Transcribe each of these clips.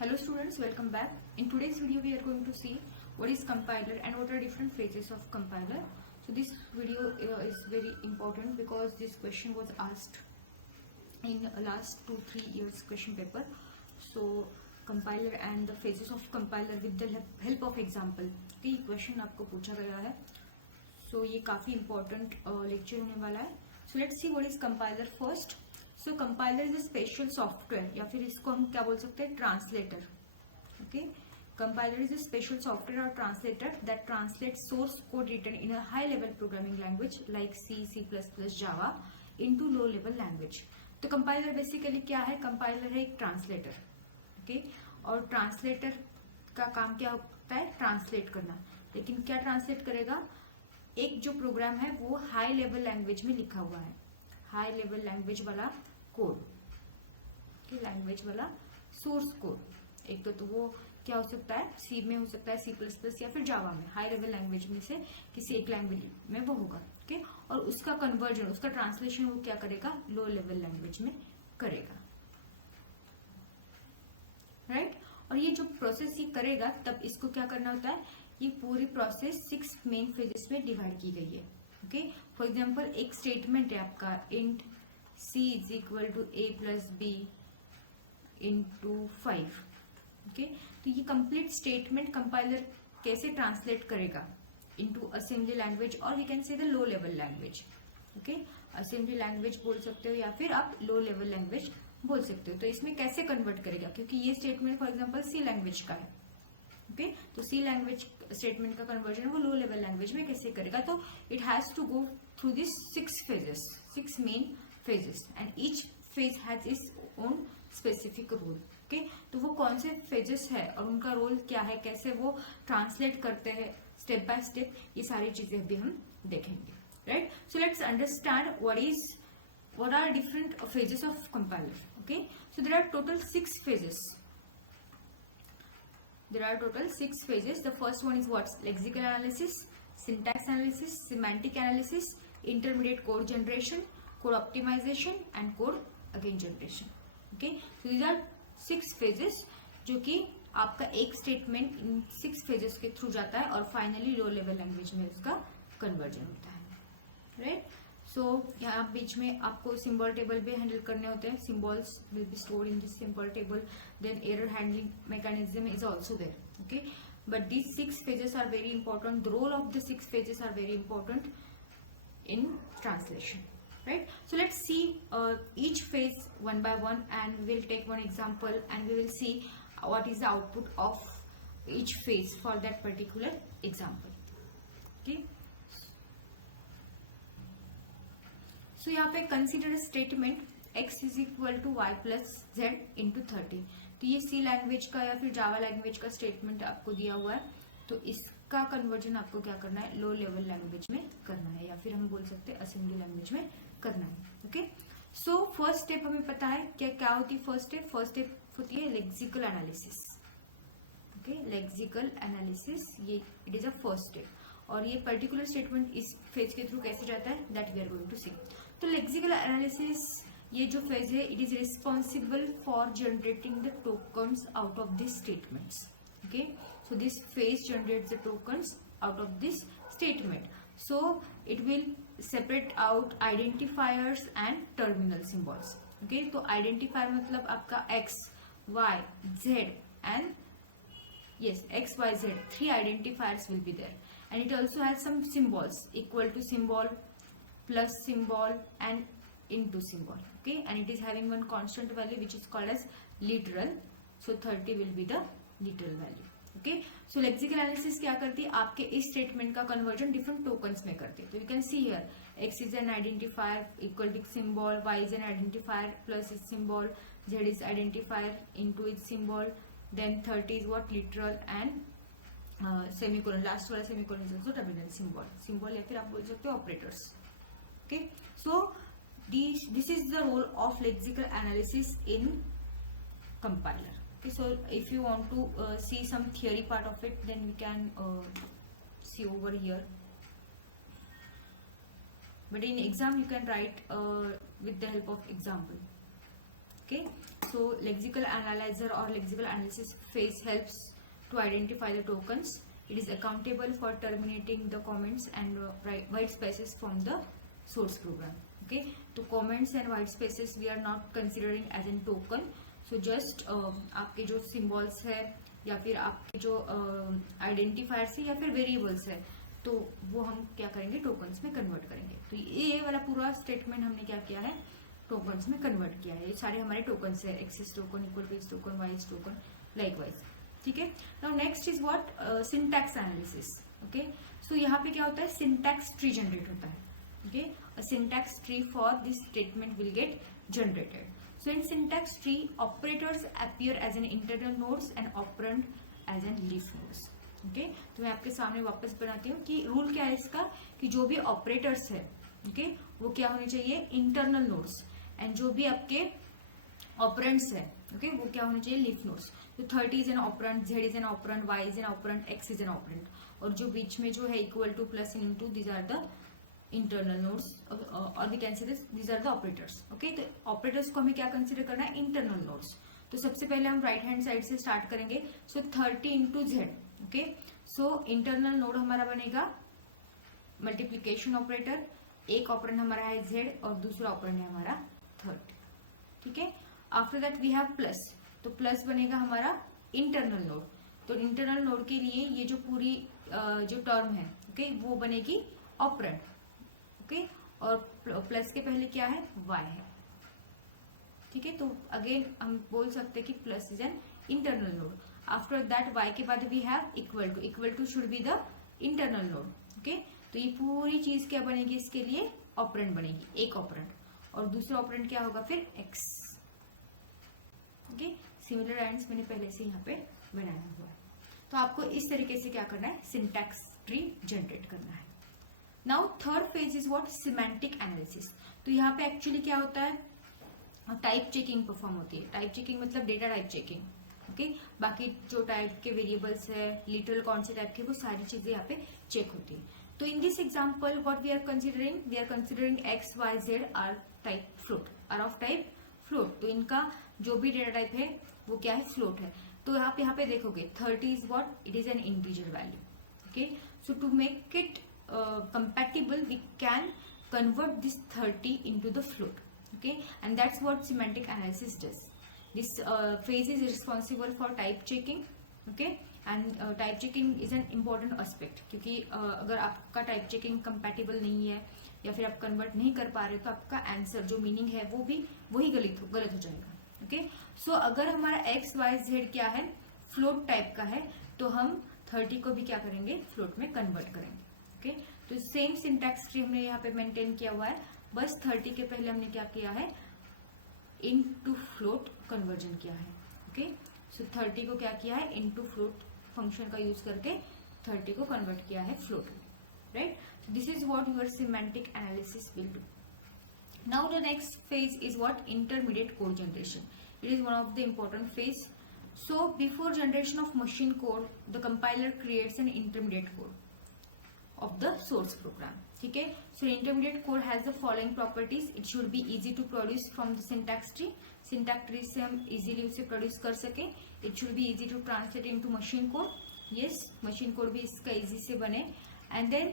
Hello students, welcome back. In today's video we are going to see what is compiler and what are different phases of compiler. So this video is very important because this question was asked in last 2-3 years question paper. So compiler and the phases of compiler with the help of example ये question आपको पूछा गया है. So ये काफी important lecture होने वाला है. So let's see what is compiler first. So compiler is a special software या फिर इसको हम क्या बोल सकते हैं, translator. Okay, compiler is a special software or translator that translates source code written in a high level programming language like C, C++, Java into low level language. तो compiler basically क्या है? compiler है एक translator. Okay, और translator का काम क्या होता है? ट्रांसलेट करना. लेकिन क्या ट्रांसलेट करेगा? एक जो प्रोग्राम है वो हाई लेवल लैंग्वेज में लिखा हुआ है, हाई लेवल लैंग्वेज वाला कोड, लैंग्वेज वाला सोर्स कोड. एक तो वो क्या हो सकता है, सी में हो सकता है, C++ या फिर जावा में, हाई लेवल लैंग्वेज में से किसी एक लैंग्वेज में वो होगा. ओके, और उसका कन्वर्जन, उसका ट्रांसलेशन वो क्या करेगा, लो लेवल लैंग्वेज में करेगा. राइट, और ये जो प्रोसेस ये करेगा तब इसको क्या करना होता है, ये पूरी प्रोसेस 6 मेन फेजेस में डिवाइड की गई है. ओके, फॉर एग्जांपल एक स्टेटमेंट है आपका int c is equal to a plus B into 5. Okay, तो ये कंप्लीट स्टेटमेंट कंपाइलर कैसे ट्रांसलेट करेगा इनटू असेंबली लैंग्वेज, और we can say the low level language. Okay, assembly language बोल सकते हो या फिर आप लो लेवल लैंग्वेज बोल सकते हो. तो इसमें कैसे कन्वर्ट करेगा, क्योंकि ये statement for example C language का है. ओके, तो सी लैंग्वेज स्टेटमेंट का कन्वर्जन वो लो लेवल लैंग्वेज में कैसे करेगा. तो it has to go through this 6 phases, 6 main phases, and each phase has its own specific role. Okay, तो वो कौन से फेजेस है और उनका रोल क्या है, कैसे वो ट्रांसलेट करते हैं स्टेप बाय स्टेप, ये सारी चीजें भी हम देखेंगे. Right, so let's understand what are different phases of compiler. Okay, so there are total 6 phases. There are total 6 phases. The first one is what? Lexical analysis, syntax analysis, semantic analysis, intermediate code generation, code optimization, and code again generation. Okay, so these are 6 phases जो कि आपका एक statement in 6 phases के through जाता है और finally लो level language में उसका कन्वर्जन होता है. राइट, सो यहाँ बीच में आपको सिंबल टेबल भी हैंडल करने होते हैं. Symbols will be stored in this symbol table. Then error handling mechanism is also there. Okay, but these 6 phases are very important. The role of the 6 phases are very important in translation. Right, so let's see each phase one by one, and we'll take one example and we will see what is the output of each phase for that particular example. Okay, so यहाँ पे consider a statement x is equal to y plus z into 30. तो ये C language का या फिर Java language का statement आपको दिया हुआ है. तो इसका कन्वर्जन आपको क्या करना है, लो लेवल लैंग्वेज में करना है, या फिर हम बोल सकते हैं असेंबली लैंग्वेज में करना है. ओके, सो फर्स्ट स्टेप हमें पता है क्या क्या होती है. फर्स्ट स्टेप होती है lexical analysis. Okay, lexical analysis, ये it is a first step. और ये पर्टिकुलर स्टेटमेंट इस फेज के थ्रू कैसे जाता है, that we are going to see. तो लेक्सिकल एनालिसिस ये जो फेज है, it is responsible for generating the tokens out of this statements. Okay, so this phase generates the tokens out of this statement. So it will separate out identifiers and terminal symbols. Okay, तो identifier मतलब आपका x, y, z and yes, x, y, z, 3 identifiers will be there, and it also has some symbols, equal to symbol, plus symbol, and into symbol. Okay, and it is having one constant value which is called as literal. So 30 will be the literal value. Okay, so lexical analysis क्या करती है, आपके इस statement का conversion different tokens में करती है. तो you can see here x is an identifier equal to symbol, y is an identifier plus is symbol, z is identifier into is symbol, then 30 is what, literal, and semicolon, last वाला semicolon is also terminal symbol या फिर आप बोल सकते हो operators. Okay, so this is the role of lexical analysis in compiler. Okay, so if you want to see some theory part of it, then we can see over here. But in exam you can write with the help of example. Okay, So lexical analyzer or lexical analysis phase helps to identify the tokens. It is accountable for terminating the comments and white spaces from the source program. Okay, तो comments and white spaces we are not considering as in token. So just आपके जो symbols है या फिर आपके जो identifiers है या फिर variables है, तो वो हम क्या करेंगे, टोकन्स में कन्वर्ट करेंगे. तो ये वाला पूरा स्टेटमेंट हमने क्या किया है, टोकन्स में कन्वर्ट किया है. ये सारे हमारे टोकन्स है, x is token, equal page token, y is token, likewise. ठीक है. Now next is what, syntax analysis. Okay, so यहाँ पे क्या होता है, सिंटैक्स ट्री जनरेट होता है. Okay, a syntax tree for this statement will get generated. So in syntax tree, operators appear as an internal nodes and operand as an leaf nodes. Okay, तो मैं आपके सामने वापस बनाती हूँ कि रूल क्या है इसका, कि जो भी ऑपरेटर्स है, okay, वो क्या होने चाहिए, इंटरनल नोड्स, एंड जो भी आपके ऑपरेंड्स है, okay, वो क्या होने चाहिए, लीफ नोड्स. तो 30 is an operand, Z is an operand, Y is an operand, X is an operand, और जो बीच में जो है equal to, plus, into, these are the internal nodes, और we can say these are the operators. Okay, तो operators को हमें क्या कंसिडर करना है, इंटरनल नोड्स. तो सबसे पहले हम राइट हैंड साइड से स्टार्ट करेंगे. सो 30 into Z. Okay, so internal node हमारा बनेगा मल्टीप्लीकेशन ऑपरेटर. एक ऑपरेंड हमारा है Z और दूसरा ऑपरेंड है हमारा 30. ठीक है. After that we have plus, तो प्लस बनेगा हमारा इंटरनल नोड. तो इंटरनल नोड के लिए ये जो पूरी जो टर्म है, ओके, वो बनेगी ऑपरेंड. ओके, और प्लस के पहले क्या है, Y है. ठीक है. तो अगेन हम बोल सकते हैं कि plus is an internal node. After that Y के बाद we have equal to. Equal to should be the internal node. Okay, तो ये पूरी चीज क्या बनेगी, इसके लिए ऑपरेंड बनेगी, एक ऑपरेंड, और दूसरा ऑपरेंड क्या होगा फिर, X. ओके, सिमिलर लाइन्स मैंने पहले से यहाँ पे बनाया हुआ है. तो आपको इस तरीके से क्या करना है, सिंटैक्स ट्री जनरेट करना है. Now third phase is what, semantic analysis. तो यहाँ पे एक्चुअली क्या होता है, टाइप चेकिंग परफॉर्म होती है. टाइप चेकिंग मतलब डेटा टाइप चेकिंग. ओके, बाकी जो टाइप के वेरिएबल्स है, लिटरल कौन से टाइप के, वो सारी चीजें यहाँ पे चेक होती है. तो in this example what we are considering X, Y, Z are type float, are of type float. तो इनका जो भी डेटा टाइप है वो क्या है, फ्लोट है. तो आप यहाँ पे देखोगे 30 is what, it is an integer value. Okay, so to make it compatible we can convert this 30 into the float. Okay, and that's what semantic analysis does. This phase is responsible for type checking. Okay, and type checking is an important aspect, क्योंकि अगर आपका type checking compatible नहीं है या फिर आप convert नहीं कर पा रहे तो आपका आंसर जो मीनिंग है वो भी वही गलत हो जाएगा. ओके, सो अगर हमारा x, y, z क्या है, फ्लोट टाइप का है, तो हम 30 को भी क्या करेंगे, फ्लोट में कन्वर्ट करेंगे. ओके, तो सेम सिंटैक्स ट्री हमने यहाँ पे मेंटेन किया हुआ है, बस 30 के पहले हमने क्या किया है, इनटू फ्लोट कन्वर्जन किया है. ओके, सो 30 को क्या किया है, इनटू फ्लोट फंक्शन का यूज करके 30 को कन्वर्ट किया है फ्लोट में. Right, so this is what your semantic analysis will do. Now the next phase is what, intermediate code generation. It is one of the important phase. So before generation of machine code, the compiler creates an intermediate code of the source program. ठीक है. So intermediate code has the following properties. It should be easy to produce from the syntax tree. Syntax tree से हम easily उसे produce कर सके. It should be easy to translate into machine code. Yes, machine code भी इसका easy से बने. And then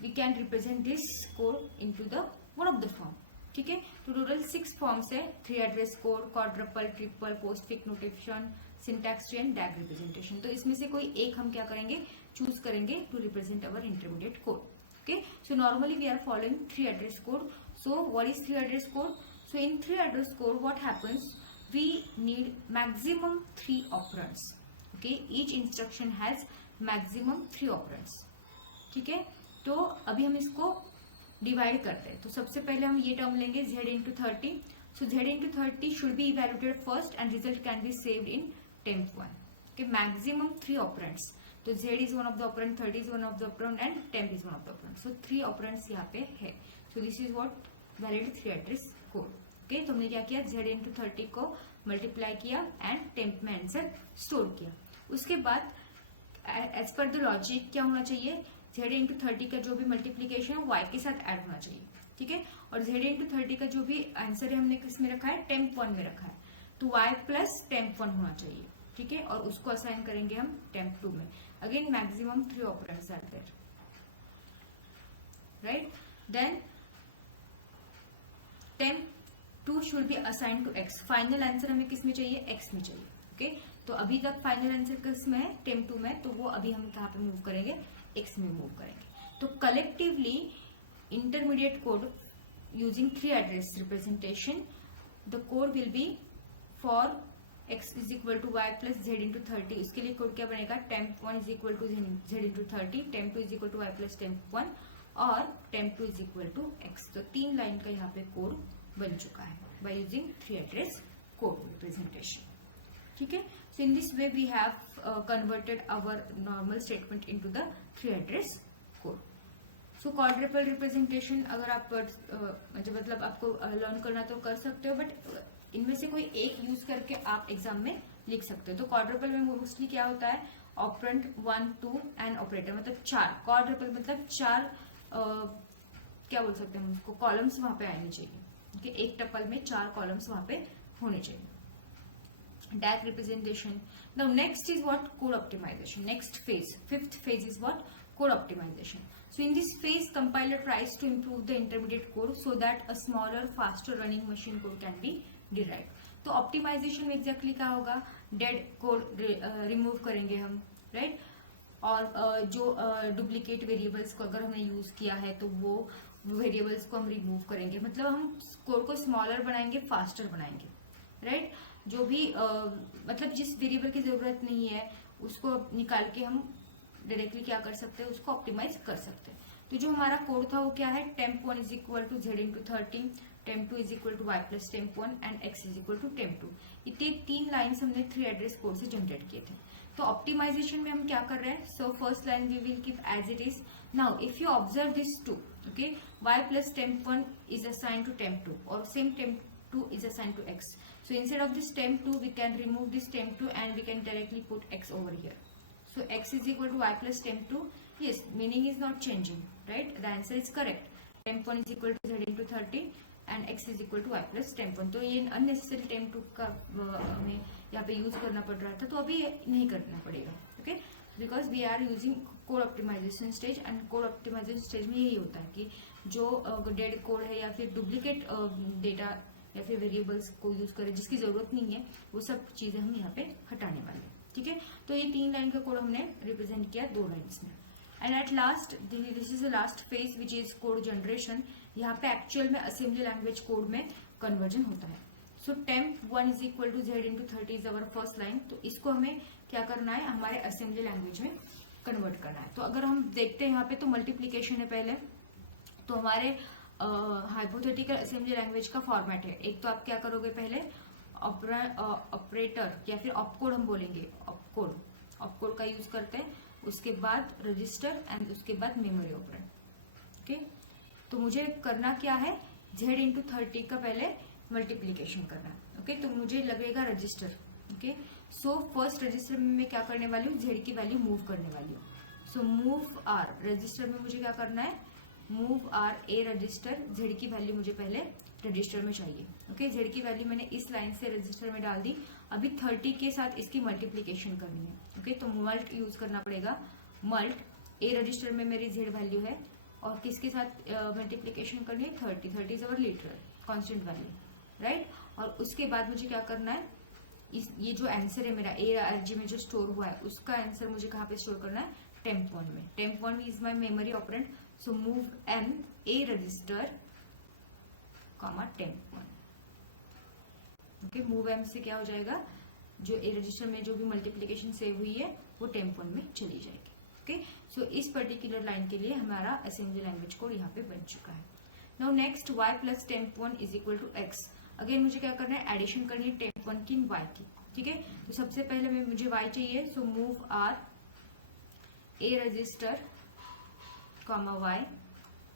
we can represent this code into the one of the form. ठीक है. तो टोटल 6 फॉर्म्स है, 3 address code, quadruple, triple, postfix notation, syntax tree and डैग representation. तो इसमें से कोई एक हम क्या करेंगे, चूज करेंगे to represent our intermediate code. Okay, so normally we are following 3 address code. So what is 3 address code? So in 3 address code what happens, we need maximum 3 operands. Okay, each instruction has maximum 3 operands. ठीक है. तो अभी हम इसको divide करते हैं. तो सबसे पहले हम ये टर्म लेंगे z into 30. So z into 30 should be evaluated first and result can be saved in temp 1. Okay, maximum 3 operands. तो z is one of the operand, 30 is one of the operand and temp is one of the operand. So 3 operands यहाँ पे है. So this is what valid 3 address code. Okay, तो हमने क्या किया, z into 30 को multiply किया and temp में आंसर स्टोर किया. उसके बाद एज पर द लॉजिक क्या होना चाहिए, z इंटू 30 का जो भी मल्टीप्लीकेशन है y के साथ ऐड होना चाहिए. ठीक है, और z इंटू 30 का जो भी आंसर है हमने किस में रखा है, temp 1 में रखा है. तो y प्लस temp1 होना चाहिए, ठीक है, और उसको असाइन करेंगे हम temp2 में. Again maximum 3 operands are there, right. Then temp2 should be assigned to x. Final answer हमें किस में चाहिए? x में चाहिए. ओके, तो अभी तक फाइनल आंसर किस में है? temp2 में. तो वो अभी हम कहाँ पे मूव करेंगे? x में मूव करेंगे. तो collectively intermediate code using 3 address representation, the code will be for x is equal to y plus z into 30. उसके लिए कोड क्या बनेगा? temp1 is equal to z into 30, temp2 is equal to y plus temp1 और temp2 is equal to x. तो 3 line का यहाँ पे code बन चुका है by using 3 address code representation. ठीक है. So in this way we have converted our normal statement into the 3 address code. So quadruple representation अगर आप मतलब आपको लर्न करना तो कर सकते हो, बट इनमें से कोई एक यूज करके आप एग्जाम में लिख सकते हो. तो क्वाड्रुपल में मोस्टली क्या होता है? ऑपरेंड 1, 2 एंड ऑपरेटर, मतलब 4. क्वाड्रुपल मतलब 4 क्या बोल सकते हैं उसको, कॉलम्स वहां पे आने चाहिए. okay? एक टपल में 4 कॉलम्स वहां पे होने चाहिए. DAG representation. Now next is what? Code optimization. Next phase, 5th phase is what? Code optimization. So in this phase, compiler tries to improve the intermediate code so that a smaller, faster running machine code can be derived. तो optimisation में exactly क्या होगा? Dead code remove करेंगे हम, right. और जो duplicate variables को अगर हमने यूज किया है तो वो वेरिएबल्स को हम रिमूव करेंगे. मतलब हम कोड को स्मॉलर बनाएंगे, फास्टर बनाएंगे, राइट. जो भी मतलब जिस वेरिएबल की जरूरत नहीं है उसको निकाल के हम डायरेक्टली क्या कर सकते हैं? उसको ऑप्टिमाइज कर सकते हैं. तो जो हमारा कोड था वो क्या है? temp1 is equal to z into 30, temp2 is equal to y plus temp1 and x is equal to temp2. इतने 3 लाइन्स हमने 3 एड्रेस कोड से जनरेट किए थे. तो ऑप्टिमाइजेशन में हम क्या कर रहे हैं? So first line we will keep as it is. Now if you observe this 2, okay, y plus temp1 is assign to temp2 और same temp2 is assigned to x. So instead of this temp2, we can remove this temp2 and we can directly put x over here. So x is equal to y plus temp2. Yes, meaning is not changing, right? The answer is correct. temp1 is equal to z into 30 and x is equal to y plus temp1. तो ये unnecessary temp2 का हमें यहाँ पे use करना पड़ रहा था, तो अभी नहीं करना पड़ेगा. Okay, because we are using code optimization stage and code optimization stage में यही होता है कि जो डेड कोड है या फिर डुप्लीकेट डेटा या फिर वेरिएबल्स को यूज करें जिसकी जरूरत नहीं है, वो सब चीजें हम यहाँ पे हटाने वाले हैं. ठीक है. तो ये 3 लाइन का कोड हमने रिप्रेजेंट किया 2 लाइन्स में. And at last, this is the last phase which is code generation. यहाँ पे एक्चुअल में असेंबली लैंग्वेज कोड में कन्वर्जन होता है. So temp1 is equal to z into 30 is our first line. तो इसको हमें क्या करना है? हमारे असेंबली लैंग्वेज में कन्वर्ट करना है. तो अगर हम देखते हैं यहाँ पे तो मल्टीप्लीकेशन है पहले. तो हमारे हाइपोथेटिकल असेंबली लैंग्वेज का फॉर्मेट है. एक तो आप क्या करोगे? पहले ऑपरेटर या फिर ऑपकोड हम बोलेंगे, ऑपकोड का यूज करते हैं. उसके बाद रजिस्टर एंड उसके बाद मेमोरी ऑपरेंड. ओके, तो मुझे करना क्या है? z इंटू 30 का पहले मल्टीप्लीकेशन करना है. ओके, तो मुझे लगेगा register. Okay, so first resistor में मैं क्या करने वाली हूँ? z की वैल्यू मूव करने वाली हूँ. सो मूव आर रजिस्टर में मुझे क्या करना है? Move R A register. z की वैल्यू मुझे पहले रजिस्टर में चाहिए. ओके, z की वैल्यू मैंने इस लाइन से रजिस्टर में डाल दी. अभी 30 के साथ इसकी मल्टीप्लीकेशन करनी है. ओके, तो मल्ट यूज करना पड़ेगा. मल्ट ए रजिस्टर में मेरी z वैल्यू है और किसके साथ मल्टीप्लीकेशन करनी है? 30 is our literal constant value, right. और उसके बाद मुझे क्या करना है? ये जो आंसर है मेरा ARG में जो स्टोर हुआ है उसका आंसर मुझे कहाँ पे स्टोर करना है? temp1 में. temp1 is my memory operand. So move m a register comma temp1. Okay, move m से क्या हो जाएगा? जो a रजिस्टर में जो भी मल्टीप्लीकेशन सेव हुई है वो temp1 में चली जाएगी. ओके, सो इस पर्टिकुलर लाइन के लिए हमारा असेंबली लैंग्वेज कोड यहाँ पे बन चुका है. Now next y plus temp1 is equal to x. Again मुझे क्या करना है? एडिशन करनी है temp1 की y की. ठीक है, तो सबसे पहले मुझे y चाहिए. So move r a register comma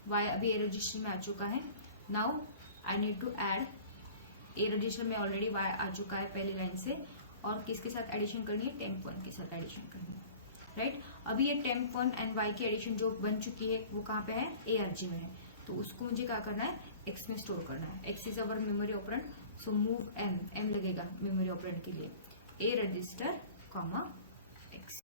y अभी a रजिस्टर में आ चुका है. Now I need to add a register में ऑलरेडी y आ चुका है पहली लाइन से. और किसके साथ एडिशन करनी है? temp1 के साथ एडिशन करनी है, राइट. अभी ये temp1 एंड y की एडिशन जो बन चुकी है वो कहाँ पे है? ARG में है. तो उसको मुझे क्या करना है? x में स्टोर करना है. x is our memory operand. So move M लगेगा मेमोरी ऑपरेंड के लिए, A register comma X.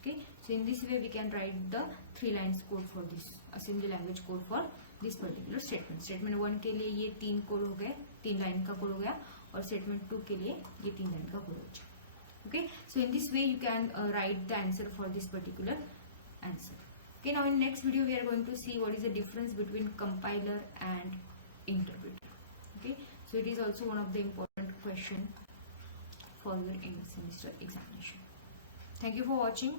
Okay, so in this way we can write the 3 lines code for this assembly language code for this particular statement. Statement 1 के लिए ये 3 code हो गए, 3 line का code हो गया, और statement 2 के लिए ये 3 लाइन का कोड हो गया. Okay, so in this way you can write the answer for this particular answer. Okay, now in next video we are going to see what is the difference between compiler and interpreter. Okay, so it is also one of the important question for your end semester examination. Thank you for watching.